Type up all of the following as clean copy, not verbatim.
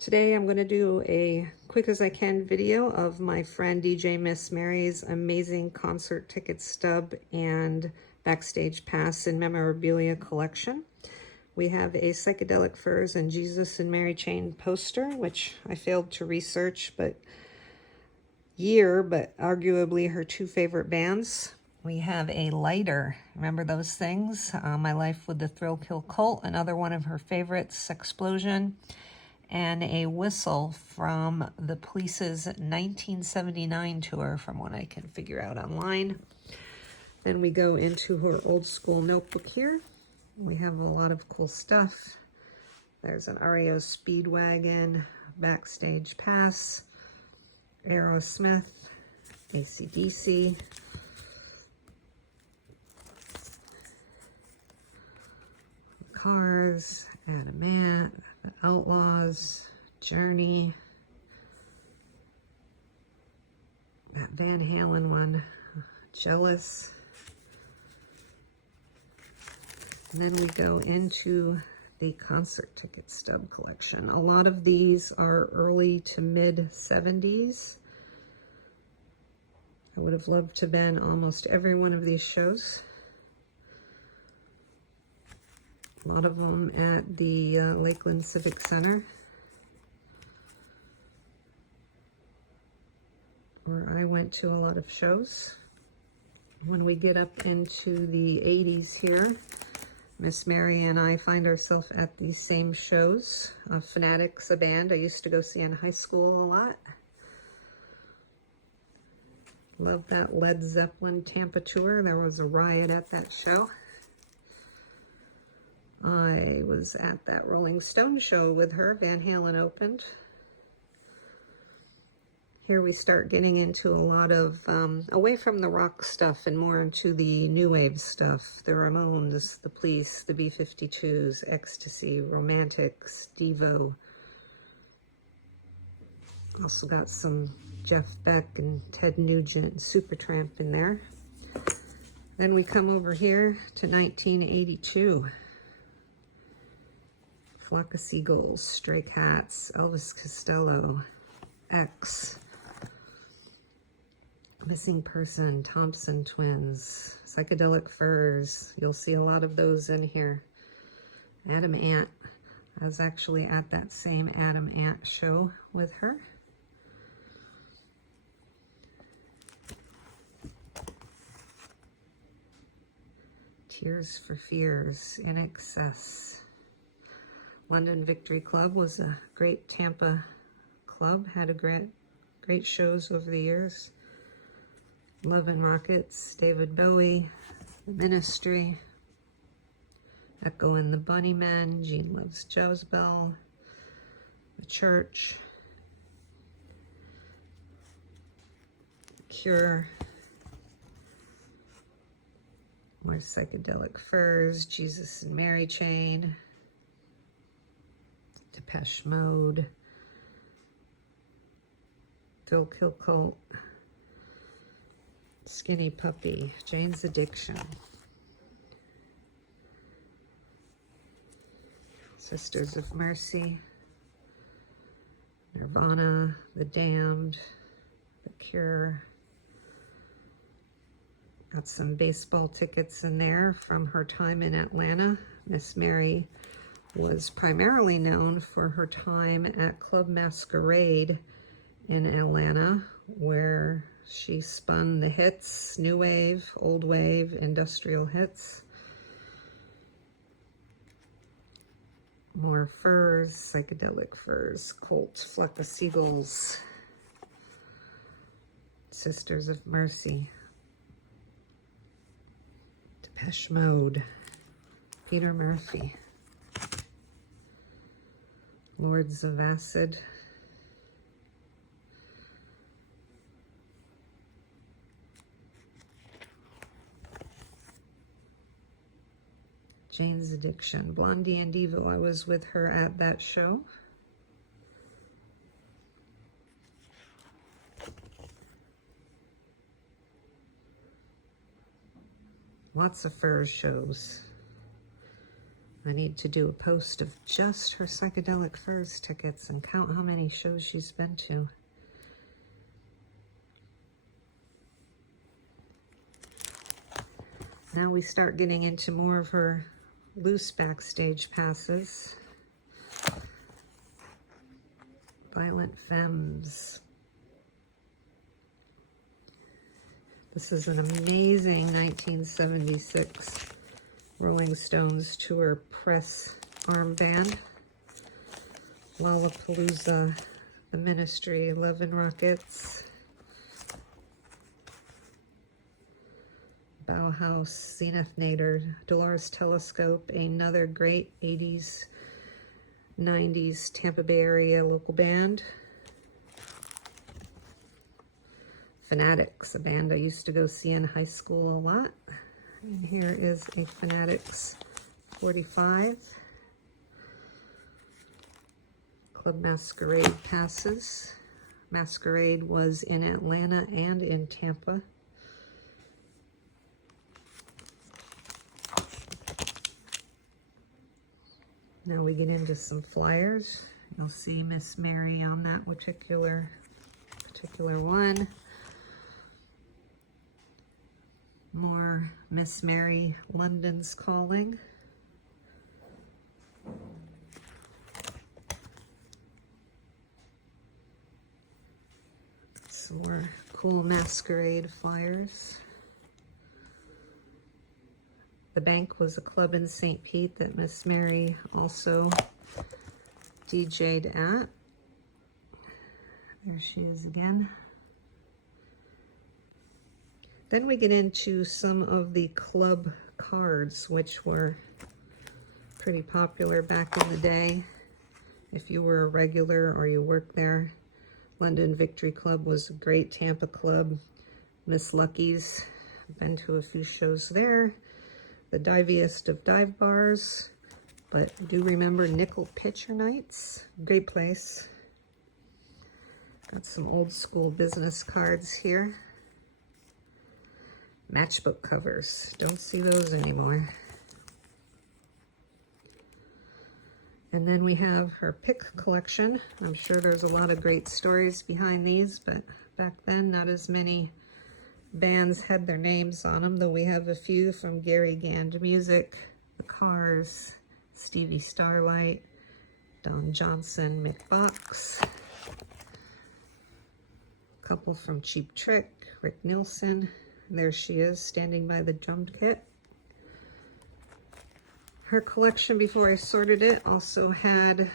Today I'm going to do a quick as I can video of my friend DJ Miss Mary's amazing concert ticket stub and backstage pass and memorabilia collection. We have a Psychedelic Furs and Jesus and Mary chain poster, which I failed to research, but arguably her two favorite bands. We have a lighter. Remember those things? My Life with the Thrill Kill Cult, another one of her favorites, Explosion, and a whistle from the Police's 1979 tour, from what I can figure out online. Then we go into her old school notebook here. We have a lot of cool stuff. There's an REO Speedwagon, backstage pass, Aerosmith, AC/DC, Cars, Adamant, The Outlaws, Journey, that Van Halen one, Jealous. And then we go into the concert ticket stub collection. A lot of these are early to mid 70s. I would have loved to have been almost every one of these shows. A lot of them at the Lakeland Civic Center, where I went to a lot of shows. When we get up into the 80s here, Miss Mary and I find ourselves at these same shows. Fanatics, a band I used to go see in high school a lot. Love that Led Zeppelin Tampa tour. There was a riot at that show. I was at that Rolling Stones show with her. Van Halen opened. Here we start getting into a lot of, away from the rock stuff and more into the new wave stuff. The Ramones, the Police, the B-52s, Ecstasy, Romantics, Devo. Also got some Jeff Beck and Ted Nugent and Supertramp in there. Then we come over here to 1982. Flock of Seagulls, Stray Cats, Elvis Costello, X, Missing Person, Thompson Twins, Psychedelic Furs. You'll see a lot of those in here. Adam Ant. I was actually at that same Adam Ant show with her. Tears for Fears, In Excess. London Victory Club was a great Tampa club, had a great shows over the years. Love and Rockets, David Bowie, The Ministry, Echo and the Bunnymen, Gene Loves Jezebel, The Church, Cure, more Psychedelic Furs, Jesus and Mary chain, Depeche Mode, Thrill Kill Cult, Skinny Puppy, Jane's Addiction, Sisters of Mercy, Nirvana, The Damned, The Cure. Got some baseball tickets in there from her time in Atlanta. Miss Mary was primarily known for her time at Club Masquerade in Atlanta, where she spun the hits, new wave, old wave, industrial hits. More furs, Psychedelic Furs, Colt, Flock of Seagulls, Sisters of Mercy, Depeche Mode, Peter Murphy, Lords of Acid, Jane's Addiction, Blondie and Devo. I was with her at that show. Lots of Furs shows. I need to do a post of just her Psychedelic Furs tickets and count how many shows she's been to. Now we start getting into more of her loose backstage passes. Violent Femmes. This is an amazing 1976 Rolling Stones Tour Press armband. Lollapalooza, The Ministry, Love and Rockets, Bauhaus, Zenith Nader, Dolores Telescope, another great 80s, 90s Tampa Bay area local band. Fanatics, a band I used to go see in high school a lot. And here is a Fanatics 45. Club Masquerade passes. Masquerade was in Atlanta and in Tampa. Now we get into some flyers. You'll see Miss Mary on that particular one. More Miss Mary, London's Calling. Some more cool Masquerade flyers. The Bank was a club in St. Pete that Miss Mary also DJ'd at. There she is again. Then we get into some of the club cards, which were pretty popular back in the day. If you were a regular or you worked there, London Victory Club was a great Tampa club. Miss Lucky's, I've been to a few shows there. The diviest of dive bars, but do remember Nickel Pitcher Nights, great place. Got some old school business cards here. Matchbook covers, don't see those anymore. And then we have her pick collection. I'm sure there's a lot of great stories behind these, but back then not as many bands had their names on them, though we have a few from Gary Gand Music, The Cars, Stevie Starlight, Don Johnson, Mick Box, a couple from Cheap Trick, Rick Nielsen. There she is, standing by the drum kit. Her collection, before I sorted it, also had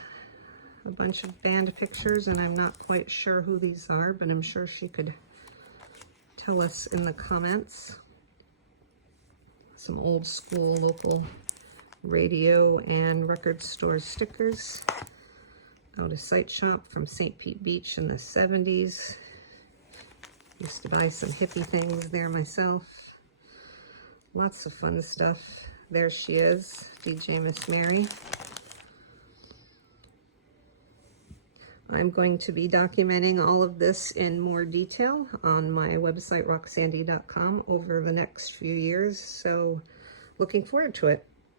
a bunch of band pictures, and I'm not quite sure who these are, but I'm sure she could tell us in the comments. Some old school local radio and record store stickers. Out of Sight Shop from St. Pete Beach in the 70s. Used to buy some hippie things there myself. Lots of fun stuff. There she is, DJ Miss Mary. I'm going to be documenting all of this in more detail on my website, roxandy.com, over the next few years. So looking forward to it.